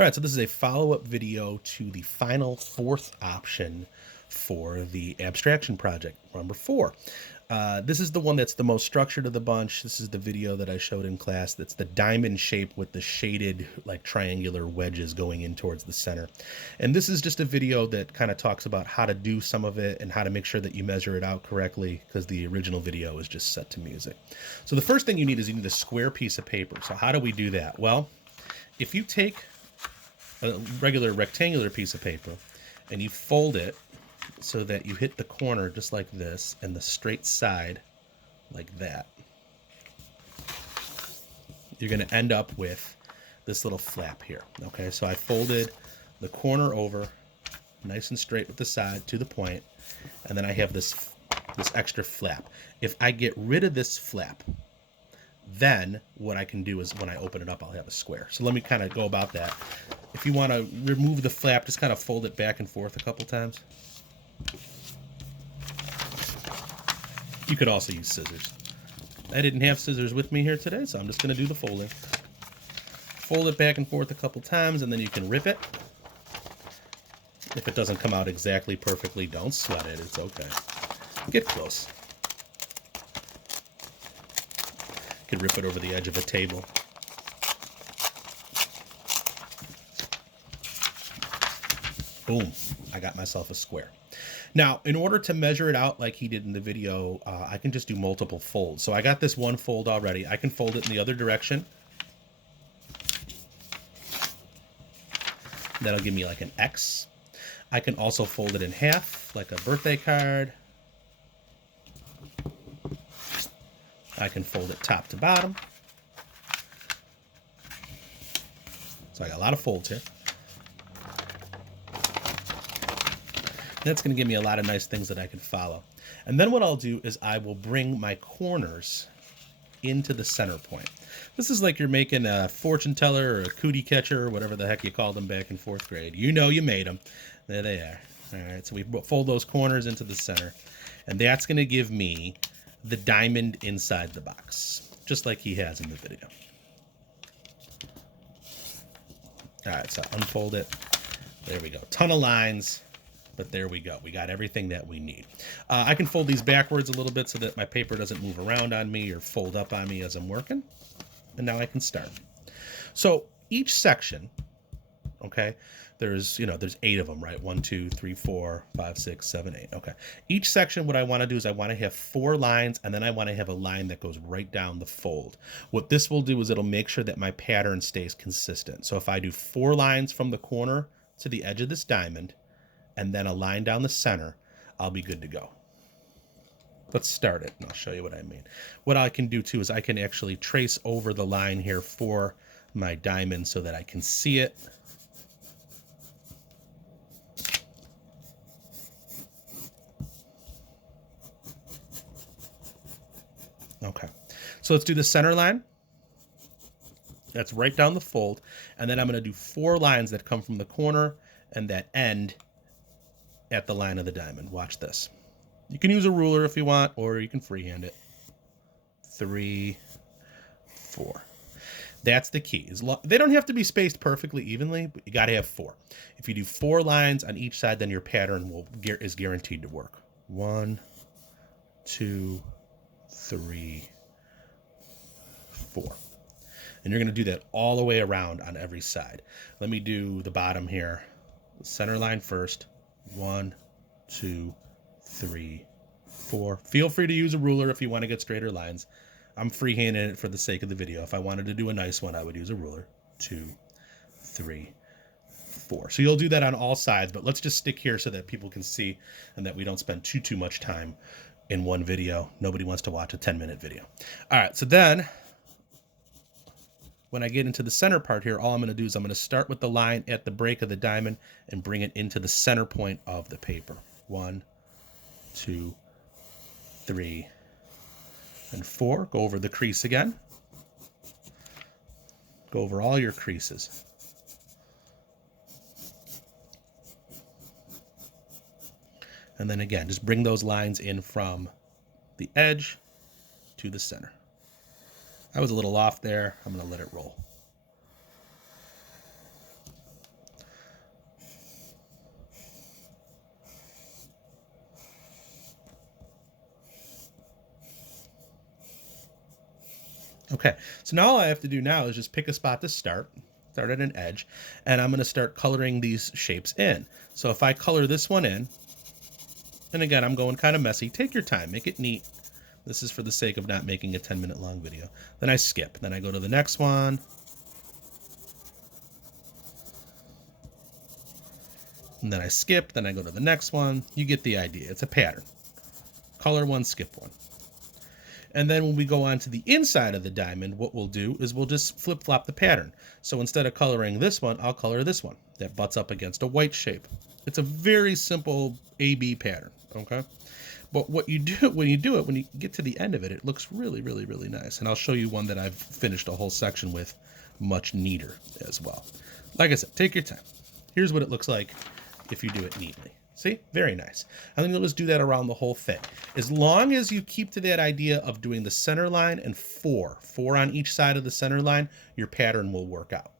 All right, so this is a follow-up video to the final fourth option for the abstraction project, number 4. This is the one that's the most structured of the bunch. This is the video that I showed in class. That's the diamond shape with the shaded like triangular wedges going in towards the center. And this is just a video that kind of talks about how to do some of it and how to make sure that you measure it out correctly, because the original video is just set to music. So the first thing you need is you need a square piece of paper. So how do we do that? Well, if you take a regular rectangular piece of paper and you fold it so that you hit the corner just like this and the straight side like that, you're going to end up with this little flap here. Okay, so I folded the corner over nice and straight with the side to the point, and then I have this extra flap. If I get rid of this flap, then what I can do is when I open it up, I'll have a square. So let me kind of go about that. If you want to remove the flap, just kind of fold it back and forth a couple times. You could also use scissors. I didn't have scissors with me here today, so I'm just going to do the folding. Fold it back and forth a couple times, and then you can rip it. If it doesn't come out exactly perfectly, don't sweat it. It's okay. Get close. You can rip it over the edge of a table. Boom, I got myself a square. Now, in order to measure it out like he did in the video, I can just do multiple folds. So I got this one fold already. I can fold it in the other direction. That'll give me like an X. I can also fold it in half, like a birthday card. I can fold it top to bottom. So I got a lot of folds here. That's going to give me a lot of nice things that I can follow. And then what I'll do is I will bring my corners into the center point. This is like you're making a fortune teller or a cootie catcher or whatever the heck you called them back in 4th grade. You know you made them. There they are. All right, so we fold those corners into the center. And that's going to give me the diamond inside the box, just like he has in the video. All right, so unfold it. There we go. Ton of lines. But there we go. We got everything that we need. I can fold these backwards a little bit so that my paper doesn't move around on me or fold up on me as I'm working. And now I can start. So each section, okay, there's 8 of them, right? 1, 2, 3, 4, 5, 6, 7, 8. Okay. Each section, what I want to do is I want to have 4 lines, and then I want to have a line that goes right down the fold. What this will do is it'll make sure that my pattern stays consistent. So if I do 4 lines from the corner to the edge of this diamond, and then a line down the center, I'll be good to go. Let's start it, and I'll show you what I mean. What I can do, too, is I can actually trace over the line here for my diamond so that I can see it. Okay, so let's do the center line. That's right down the fold, and then I'm going to do 4 lines that come from the corner and that end at the line of the diamond. Watch this. You can use a ruler if you want, or you can freehand it. 3, 4. That's the key. They don't have to be spaced perfectly evenly, but you got to have 4. If you do 4 lines on each side, then your pattern is guaranteed to work. 1, 2, 3, 4. And you're going to do that all the way around on every side. Let me do the bottom here. Center line first. 1, 2, 3, 4. Feel free to use a ruler if you want to get straighter lines. I'm freehanding it for the sake of the video. If I wanted to do a nice one, I would use a ruler. 2, 3, 4. So you'll do that on all sides, but let's just stick here so that people can see and that we don't spend too much time in one video. Nobody wants to watch a 10-minute video. All right, so then when I get into the center part here, all I'm going to do is I'm going to start with the line at the break of the diamond and bring it into the center point of the paper. 1, 2, 3, and 4. Go over the crease again. Go over all your creases. And then again, just bring those lines in from the edge to the center. I was a little off there. I'm going to let it roll. Okay, so now all I have to do now is just pick a spot to start at an edge, and I'm going to start coloring these shapes in. So if I color this one in, and again, I'm going kind of messy, take your time, make it neat. This is for the sake of not making a 10-minute long video. Then I skip, then I go to the next one. And then I skip, then I go to the next one. You get the idea, it's a pattern. Color one, skip one. And then when we go on to the inside of the diamond, what we'll do is we'll just flip-flop the pattern. So instead of coloring this one, I'll color this one that butts up against a white shape. It's a very simple A-B pattern, okay? But what you do when you do it, when you get to the end of it, it looks really, really, really nice. And I'll show you one that I've finished a whole section with much neater as well. Like I said, take your time. Here's what it looks like if you do it neatly. See? Very nice. I think you'll just do that around the whole thing. As long as you keep to that idea of doing the center line and four on each side of the center line, your pattern will work out.